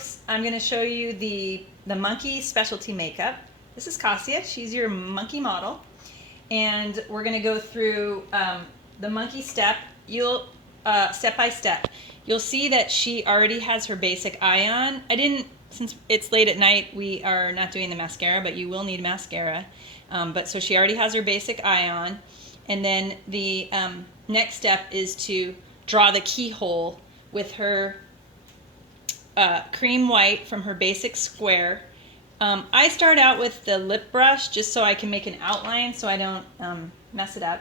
folks, I'm going to show you the monkey specialty makeup. This is Cassia. She's your monkey model. And we're going to go through the monkey step. Step by step. You'll see that she already has her basic eye on. Since it's late at night, we are not doing the mascara, but you will need mascara. So she already has her basic eye on. And then the next step is to draw the keyhole with her cream white from her basic square. I start out with the lip brush just so I can make an outline so I don't mess it up.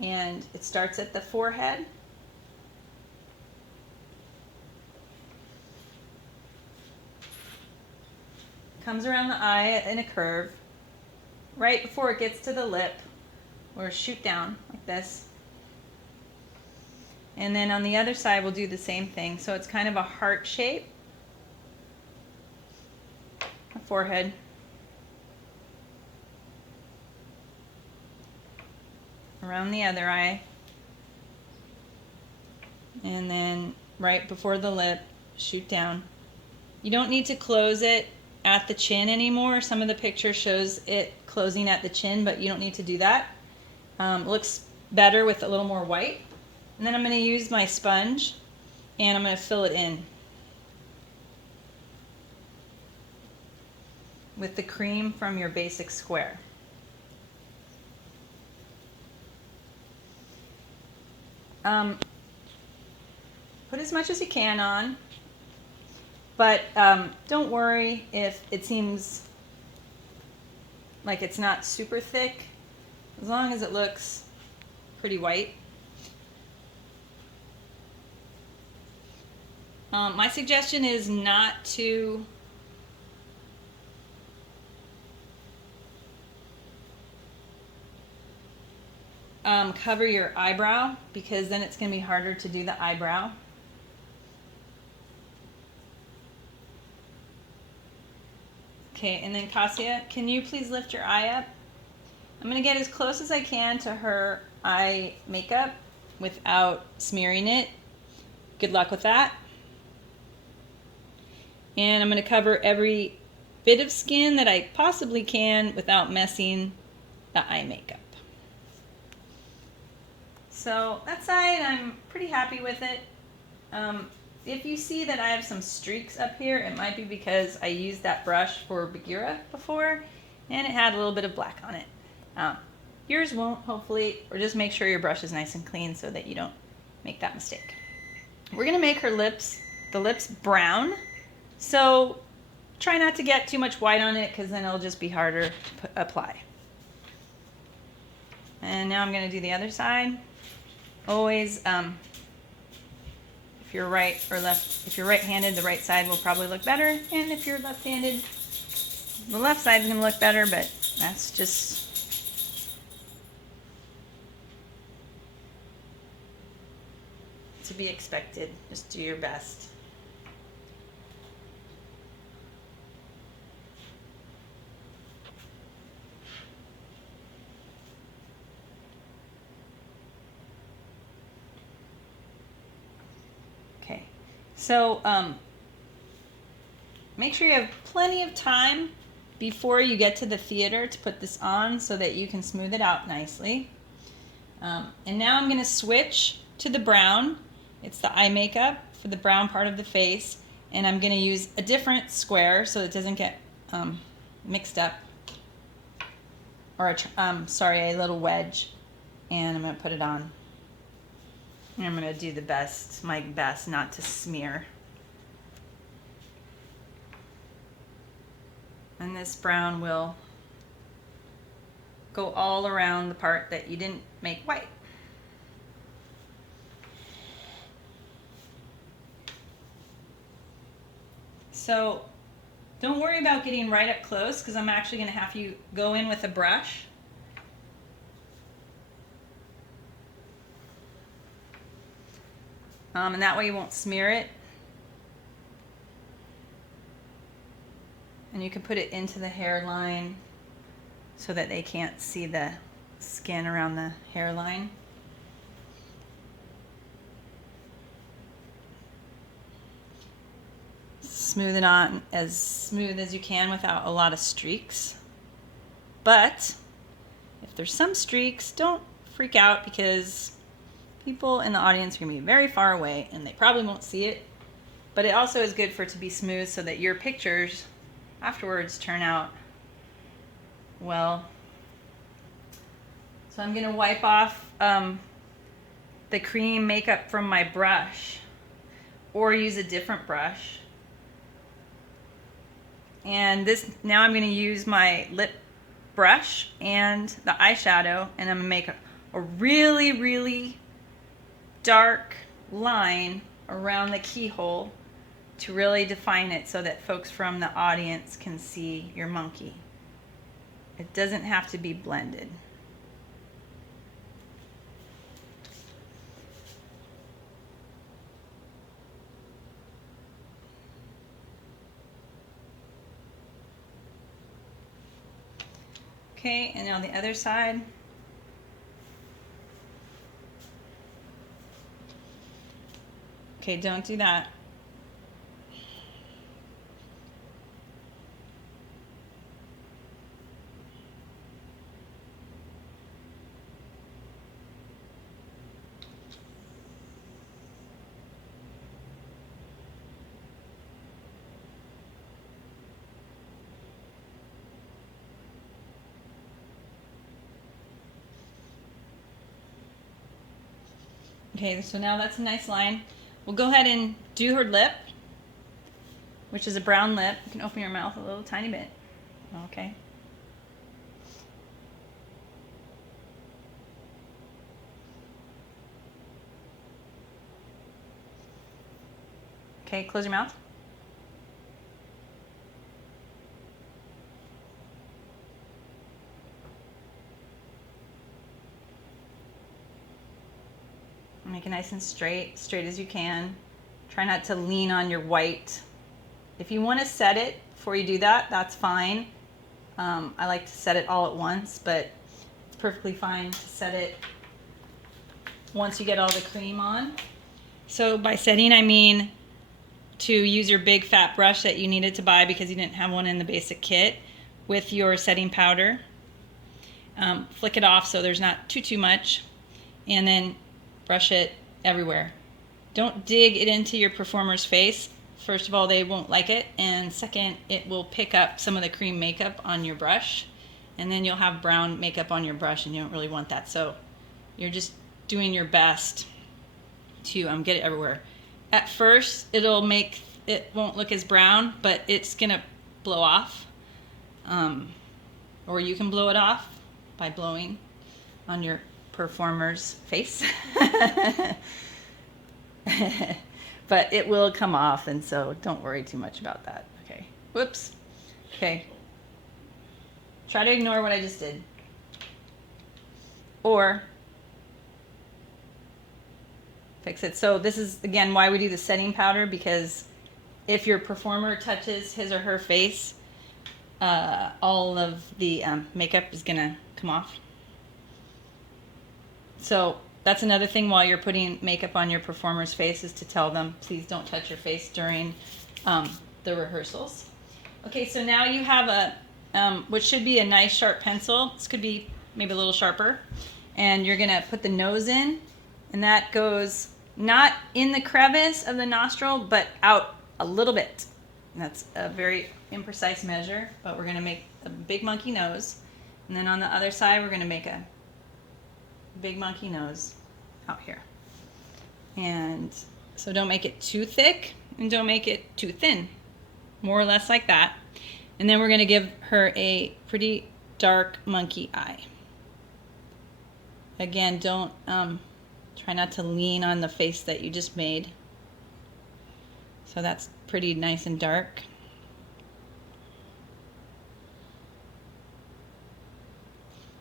And it starts at the forehead. Comes around the eye in a curve. Right before it gets to the lip, or shoot down like this. And then on the other side we'll do the same thing. So it's kind of a heart shape. A forehead. Around the other eye. And then right before the lip, shoot down. You don't need to close it at the chin anymore. Some of the picture shows it closing at the chin, but you don't need to do that. Looks better with a little more white. And then I'm going to use my sponge and I'm going to fill it in with the cream from your basic square. Put as much as you can on, but don't worry if it seems like it's not super thick, as long as it looks pretty white. My suggestion is not to cover your eyebrow, because then it's going to be harder to do the eyebrow. Okay, and then Cassia, can you please lift your eye up? I'm going to get as close as I can to her eye makeup without smearing it. Good luck with that. And I'm going to cover every bit of skin that I possibly can without messing the eye makeup. So that side, I'm pretty happy with it. If you see that I have some streaks up here, it might be because I used that brush for Bagheera before and it had a little bit of black on it. Yours won't, hopefully, or just make sure your brush is nice and clean so that you don't make that mistake. We're going to make her lips, the lips brown. So try not to get too much white on it, because then it'll just be harder to apply. And now I'm going to do the other side. Always, if you're right or left, if you're right-handed, the right side will probably look better. And if you're left-handed, the left side is going to look better, but that's just to be expected. Just do your best. Okay, so make sure you have plenty of time before you get to the theater to put this on so that you can smooth it out nicely. And now I'm going to switch to the brown. It's the eye makeup for the brown part of the face, and I'm going to use a different square so it doesn't get mixed up, or a little wedge, and I'm going to put it on. And I'm going to do my best not to smear. And this brown will go all around the part that you didn't make white. So don't worry about getting right up close, because I'm actually going to have you go in with a brush. And that way you won't smear it. And you can put it into the hairline so that they can't see the skin around the hairline. smooth it on as smooth as you can without a lot of streaks. But if there's some streaks, don't freak out, because people in the audience are going to be very far away and they probably won't see it. But it also is good for it to be smooth so that your pictures afterwards turn out well. So I'm going to wipe off the cream makeup from my brush, or use a different brush. And this, now I'm going to use my lip brush and the eyeshadow, and I'm going to make a really, really dark line around the keyhole to really define it so that folks from the audience can see your monkey. It doesn't have to be blended. Okay, and now the other side. Okay, don't do that. Okay, so now that's a nice line. We'll go ahead and do her lip, which is a brown lip. You can open your mouth a little tiny bit. Okay. Okay, close your mouth. Make it nice and straight as you can. Try not to lean on your white. If you want to set it before you do that, that's fine. I like to set it all at once, but it's perfectly fine to set it once you get all the cream on. So by setting, I mean to use your big fat brush that you needed to buy because you didn't have one in the basic kit with your setting powder. Flick it off so there's not too much, and then brush it everywhere. Don't dig it into your performer's face. First of all, they won't like it, and second, it will pick up some of the cream makeup on your brush, and then you'll have brown makeup on your brush, and you don't really want that. So you're just doing your best to get it everywhere. At first, it won't look as brown, but it's gonna blow off, or you can blow it off by blowing on your performer's face. But it will come off, and so don't worry too much about that. Okay. Whoops. Okay. Try to ignore what I just did. Or fix it. So this is, again, why we do the setting powder, because if your performer touches his or her face, all of the makeup is going to come off. So that's another thing while you're putting makeup on your performer's face, is to tell them, please don't touch your face during the rehearsals. Okay, so now you have a, what should be a nice sharp pencil. This could be maybe a little sharper. And you're gonna put the nose in, and that goes not in the crevice of the nostril, but out a little bit. And that's a very imprecise measure, but we're gonna make a big monkey nose. And then on the other side, we're gonna make a big monkey nose out here. And so don't make it too thick and don't make it too thin, more or less like that. And then we're going to give her a pretty dark monkey eye. Again, don't try not to lean on the face that you just made. So that's pretty nice and dark.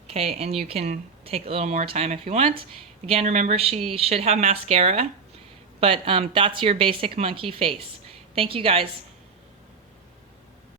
Okay, and you can take a little more time if you want. Again, remember, she should have mascara, but that's your basic monkey face. Thank you, guys.